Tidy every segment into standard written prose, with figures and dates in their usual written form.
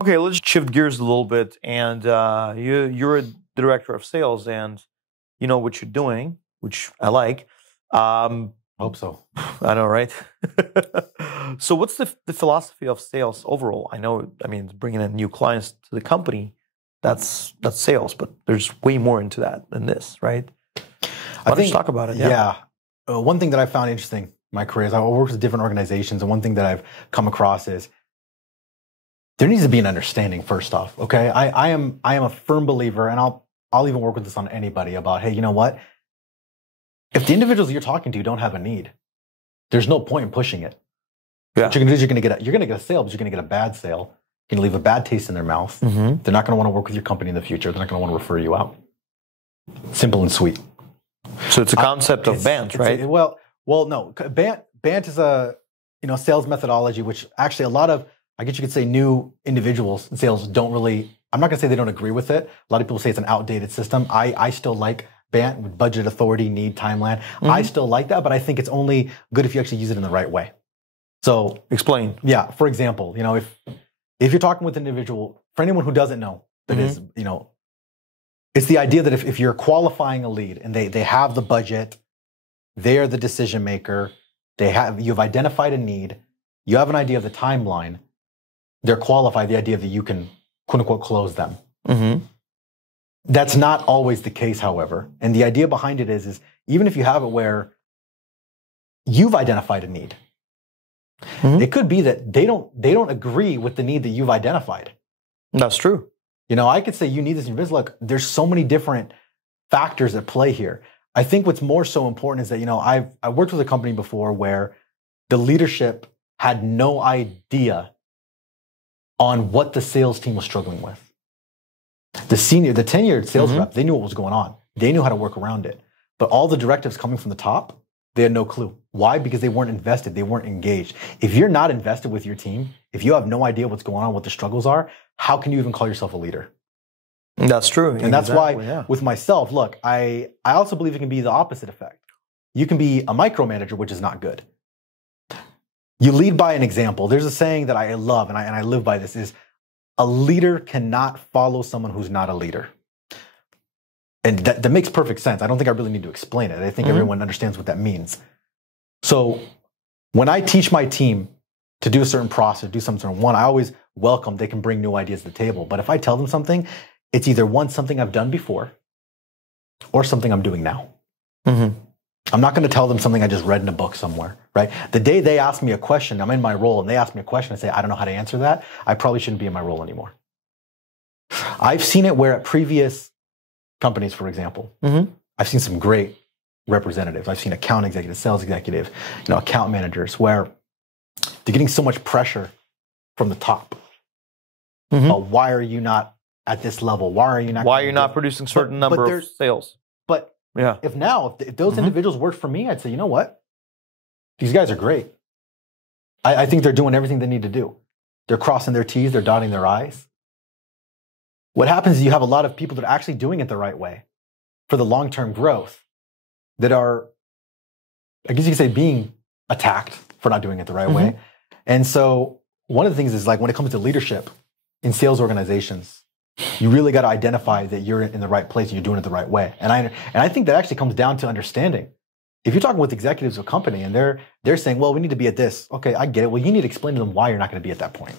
Okay, let's shift gears a little bit. And you're a director of sales, and you know what you're doing, which I like. Hope so. I know, right? So, what's the philosophy of sales overall? I mean, bringing in new clients to the company, that's sales, but there's way more into that than this, right? Why don't you talk about it? Yeah. One thing that I found interesting in my career is I worked with different organizations, and one thing that I've come across is there needs to be an understanding. First off, okay, I am a firm believer, and I'll even work with this on anybody about, hey, you know what? If the individuals you're talking to don't have a need, there's no point in pushing it. Yeah. What you're going to do is you're going to get a sale, but you're going to get a bad sale. You're going to leave a bad taste in their mouth. Mm-hmm. They're not going to want to work with your company in the future. They're not going to want to refer you out. Simple and sweet. So it's a concept of BANT, right? No. BANT is a sales methodology, which actually a lot of, I guess you could say, new individuals in sales don't really. I'm not going to say they don't agree with it. A lot of people say it's an outdated system. I still like BANT with budget, authority, need, timeline. Mm-hmm. I still like that, but I think it's only good if you actually use it in the right way. So explain. Yeah. For example, if you're talking with an individual, for anyone who doesn't know, that is, it's the idea that if you're qualifying a lead and they have the budget, they are the decision maker, you've identified a need, you have an idea of the timeline, they're qualified, the idea that you can quote unquote close them. Mm-hmm. That's not always the case, however. And the idea behind it is even if you have it where you've identified a need, mm-hmm. It could be that they don't agree with the need that you've identified. That's true. I could say you need this in your business. Look, there's so many different factors at play here. I think what's more so important is that, I worked with a company before where the leadership had no idea on what the sales team was struggling with. The tenured sales mm-hmm. rep, they knew what was going on. They knew how to work around it. But all the directives coming from the top, they had no clue. Why? Because they weren't invested. They weren't engaged. If you're not invested with your team, if you have no idea what's going on, what the struggles are, how can you even call yourself a leader? That's true. And that's why with myself, look, I also believe it can be the opposite effect. You can be a micromanager, which is not good. You lead by an example. There's a saying that I love, and I live by this, is a leader cannot follow someone who's not a leader. And that makes perfect sense. I don't think I really need to explain it. I think mm-hmm. everyone understands what that means. So when I teach my team to do a certain process, do something, I always welcome they can bring new ideas to the table. But if I tell them something, it's either something I've done before or something I'm doing now. Mm-hmm. I'm not going to tell them something I just read in a book somewhere, right? The day they ask me a question, I'm in my role, and they ask me a question and say, I don't know how to answer that, I probably shouldn't be in my role anymore. I've seen it where at previous companies, for example, mm-hmm. I've seen some great representatives. I've seen account executives, sales executive, account managers, where they're getting so much pressure from the top. Mm-hmm. Why are you not at this level? Why are you not producing certain number of sales? But yeah, if those mm-hmm. individuals worked for me, I'd say, you know what? These guys are great. I think they're doing everything they need to do. They're crossing their T's, they're dotting their I's. What happens is you have a lot of people that are actually doing it the right way for the long-term growth that are, I guess you could say, being attacked for not doing it the right mm-hmm. way. And so one of the things is, like, when it comes to leadership in sales organizations, you really got to identify that you're in the right place and you're doing it the right way. And I think that actually comes down to understanding. If you're talking with executives of a company and they're saying, well, we need to be at this. Okay, I get it. Well, you need to explain to them why you're not going to be at that point.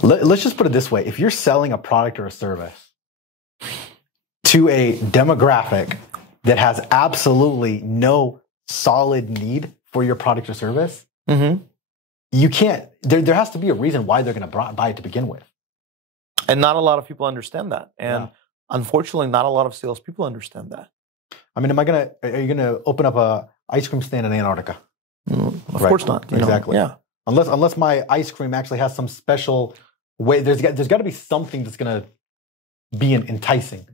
Let's just put it this way. If you're selling a product or a service to a demographic that has absolutely no solid need for your product or service, mm-hmm. you can't, there has to be a reason why they're going to buy it to begin with. And not a lot of people understand that. And unfortunately, not a lot of salespeople understand that. I mean, are you going to open up a ice cream stand in Antarctica? Of course not. Exactly. Yeah. Unless my ice cream actually has some special way, there's got to be something that's going to be enticing.